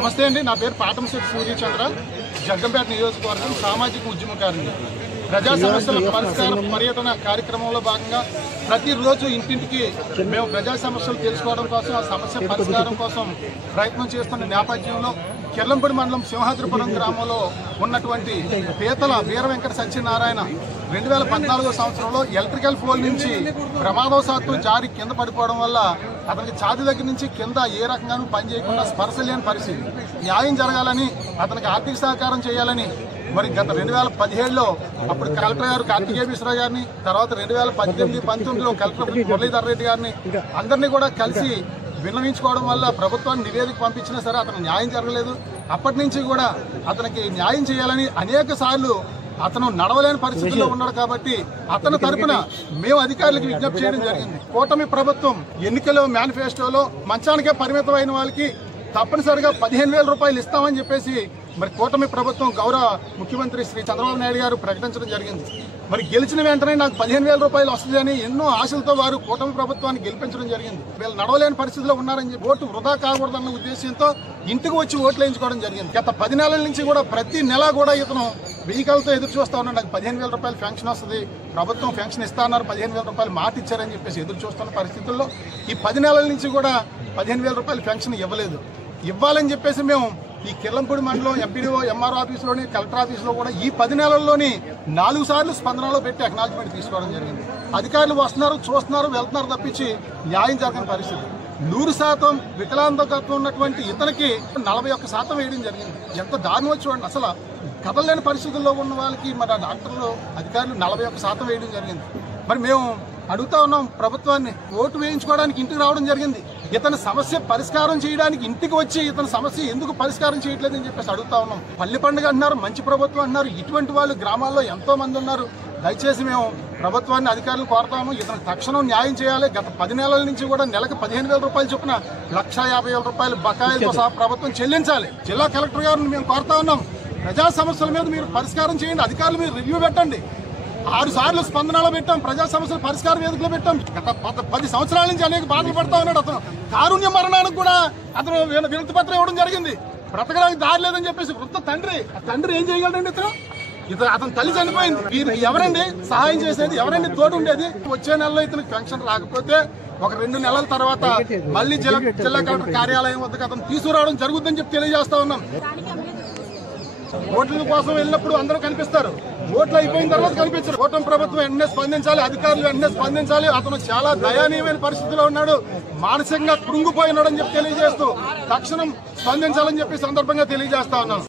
నమస్తే అండి, నా పేరు పాటంశెట్టి సూర్యచంద్ర, జగ్గంపేట నియోజకవర్గం సామాజిక ఉద్యమకారిని. ప్రజా సమస్యల పరిష్కార పర్యటన కార్యక్రమంలో భాగంగా ప్రతిరోజు ఇంటింటికి మేము ప్రజా సమస్యలు తెలుసుకోవడం కోసం, ఆ సమస్య పరిష్కారం కోసం ప్రయత్నం చేస్తున్న నేపథ్యంలో కిర్లంపూడి మండలం సింహాద్రిపురం గ్రామంలో ఉన్నటువంటి పీతల వీర వెంకట సత్యనారాయణ 2014 సంవత్సరంలో ఎలక్ట్రికల్ పోల్ నుంచి ప్రమాదవశాత్తు జారి కింద పడిపోవడం వల్ల అతనికి ఛాతీ దగ్గర నుంచి కింద ఏ రకంగానూ పనిచేయకుండా స్పర్శ లేని పరిస్థితి. న్యాయం జరగాలని, అతనికి ఆర్థిక సహకారం చేయాలని మరి గత 2017లో అప్పుడు కలెక్టర్ గారు కార్తికేయశ్వరరావు గారిని, తర్వాత 2018-19లో కలెక్టర్ మురళీధర్ రెడ్డి గారిని అందరినీ కూడా కలిసి విన్నవించుకోవడం వల్ల ప్రభుత్వాన్ని నివేదిక పంపించినా సరే అతను న్యాయం జరగలేదు. అప్పటి నుంచి కూడా అతనికి న్యాయం చేయాలని అనేక సార్లు అతను నడవలేని పరిస్థితుల్లో ఉన్నాడు. కాబట్టి అతని తరపున మేము అధికారులకు విజ్ఞప్తి చేయడం జరిగింది. కూటమి ప్రభుత్వం ఎన్నికల మేనిఫెస్టోలో మంచానికే పరిమితమైన వాళ్ళకి తప్పనిసరిగా 15,000 రూపాయలు ఇస్తామని చెప్పేసి మరి కూటమి ప్రభుత్వం గౌరవ ముఖ్యమంత్రి శ్రీ చంద్రబాబు నాయుడు గారు ప్రకటించడం జరిగింది. మరి గెలిచిన వెంటనే నాకు 15,000 రూపాయలు వస్తుందని ఎన్నో ఆశలతో వారు కూటమి ప్రభుత్వాన్ని గెలిపించడం జరిగింది. వీళ్ళు నడవలేని పరిస్థితిలో ఉన్నారని చెప్పి ఓటు వృధా కాకూడదన్న ఉద్దేశంతో ఇంటికి వచ్చి ఓట్లు వేయించుకోవడం జరిగింది. గత 10 నెలల నుంచి కూడా ప్రతి నెల కూడా ఇతను వెహికల్తో ఎదురు చూస్తా ఉన్నాడు. నాకు 15,000 రూపాయలు పెన్షన్ వస్తుంది, ప్రభుత్వం పెన్షన్ ఇస్తా అన్నారు, 15,000 రూపాయలు మాట ఇచ్చారని చెప్పేసి ఎదురు చూస్తున్న పరిస్థితుల్లో ఈ 10 నెలల నుంచి కూడా 15,000 రూపాయలు పెన్షన్ ఇవ్వలేదు. ఇవ్వాలని చెప్పేసి మేము ఈ కిర్లంపూడి మండలం ఎంపీడీఓ ఎంఆర్ఓ ఆఫీసులోని కలెక్టర్ ఆఫీసులో కూడా ఈ 10 నెలల్లోని 4 సార్లు స్పందనలో పెట్టి అక్నాలజ్మెంట్ తీసుకోవడం జరిగింది. అధికారులు వస్తున్నారు, చూస్తున్నారు, వెళ్తున్నారు తప్పించి న్యాయం జరగని పరిస్థితి. 100% వికలాంగత్వం ఉన్నటువంటి ఇతనికి 41% వేయడం జరిగింది. ఎంత దారుణం చూడండి. అసలు కదలలేని పరిస్థితుల్లో ఉన్న వాళ్ళకి మరి ఆ డాక్టర్లు అధికారులు 41% వేయడం జరిగింది. మరి మేము అడుగుతా ఉన్నాం ప్రభుత్వాన్ని, ఓటు వేయించుకోవడానికి ఇంటికి రావడం జరిగింది, ఇతని సమస్య పరిష్కారం చేయడానికి ఇంటికి వచ్చి ఇతని సమస్య ఎందుకు పరిష్కారం చేయట్లేదని చెప్పేసి అడుగుతా ఉన్నాం. పల్లి పండుగ అంటున్నారు, మంచి ప్రభుత్వం అంటున్నారు, ఇటువంటి వాళ్ళు గ్రామాల్లో ఎంతో మంది ఉన్నారు. దయచేసి మేము ప్రభుత్వాన్ని అధికారులు కోరుతాము, ఇతను తక్షణం న్యాయం చేయాలి. గత 10 నెలల నుంచి కూడా నెలకు 15,000 రూపాయలు చొప్పున 1,50,000 రూపాయలు బకాయిలతో సహా ప్రభుత్వం చెల్లించాలి. జిల్లా కలెక్టర్ గారిని మేము కోరుతా ఉన్నాం, ప్రజా సమస్యల మీద మీరు పరిష్కారం చేయండి, అధికారులు మీరు రివ్యూ పెట్టండి. 6 సార్లు స్పందనలో పెట్టాం, ప్రజా సమస్యల పరిష్కార వేదికలో పెట్టాం. గత 10 సంవత్సరాల నుంచి అనేక బాధలు పడతా ఉన్నాడు. అతను కారుణ్య మరణానికి కూడా అతను వినతి పత్రం ఇవ్వడం జరిగింది. బ్రతకడానికి దారి లేదని చెప్పేసి వృద్ధ తండ్రి ఏం చేయగలడండి? అతని తల్లి చనిపోయింది. వీరికి ఎవరండి సహాయం చేసేది, ఎవరండి తోడు ఉండేది? వచ్చే నెలలో ఇతనికి పెన్షన్ రాకపోతే ఒక 2 నెలల తర్వాత మళ్ళీ జిల్లా కలెక్టర్ కార్యాలయం వద్దకు అతను తీసుకురావడం జరుగుతుందని చెప్పి తెలియజేస్తా ఉన్నాం. ఓట్ల కోసం వెళ్ళినప్పుడు అందరూ కనిపిస్తారు, ఓట్లు అయిపోయిన తర్వాత కనిపించారు. కూటమి ప్రభుత్వం వెంటనే స్పందించాలి, అధికారులు వెంటనే స్పందించాలి. అతను చాలా దయనీయమైన పరిస్థితిలో ఉన్నాడు, మానసికంగా కృంగిపోయినాడని చెప్పి తెలియజేస్తూ తక్షణం స్పందించాలని చెప్పి సందర్భంగా తెలియజేస్తా ఉన్నాను.